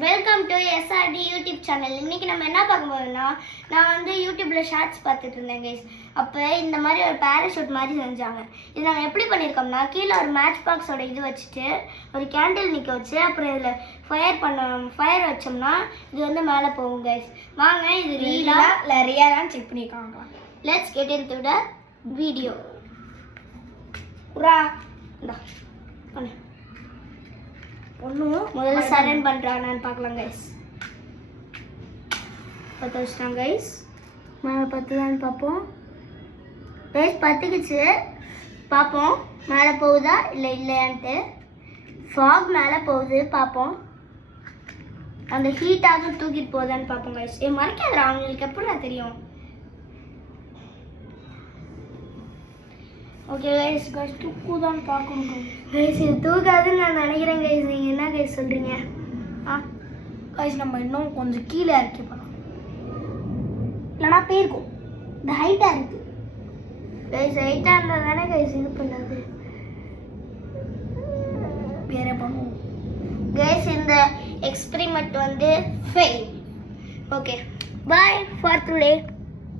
Welcome to SRD YouTube channel. இன்னைக்கு நம்ம என்ன பார்க்க போறோம்னா, நான் வந்து யூடியூப்ல ஷார்ட்ஸ் பார்த்துட்டு இருந்தேன் கைஸ். அப்போ இந்த மாதிரி ஒரு பேராஷூட் மாதிரி செஞ்சாங்க. இது நாங்கள் எப்படி பண்ணியிருக்கோம்னா, கீழே ஒரு மேட்ச் பாக்ஸோட இது வச்சுட்டு ஒரு கேண்டில் நிற்க வச்சு அப்புறம் இதில் ஃபயர் வச்சோம்னா இது வந்து மேலே போகும் கைஸ். வாங்க இது ரியலாக செக் பண்ணியிருக்காங்க. Let's get into the video. பண்ணு ஒன்றும் முதல்ல சரண் பண்ணுறானான்னு பார்க்கலாம் கைஸ். பற்ற வச்சுட்டான் கைஸ். மேலே பற்றுதான்னு பார்ப்போம் கைஸ். பற்றுக்குச்சு, பார்ப்போம் மேலே போகுதா இல்லை இல்லையான்ட்டு. ஃபாக் மேலே போகுது, பார்ப்போம். அந்த ஹீட்டாக தூக்கிட்டு போகுதான்னு பார்ப்போம் கைஸ். மறைக்காதரா, அவங்களுக்கு எப்படிடா தெரியும்? ஓகே கைஸ், தூக்குதான்னு பார்க்கணும் கைஸ். இது தூக்காதுன்னு நான் நினைக்கிறேன் கைஸ். நீங்கள் என்ன கைஸ் சொல்கிறீங்க? கைஸ் நம்ம இன்னும் கொஞ்சம் கீழே இறக்கி போகலாம், இல்லைனா போயிருக்கும். இந்த ஹைட்டாக இருக்குது கைஸ். ஹைட்டாக இருந்தால் தானே கைஸ் இது பண்ணாது. வேற பண்ணுவோம் கைஸ். இந்த எக்ஸ்பெரிமெண்ட் வந்து fail. Okay, bye for today.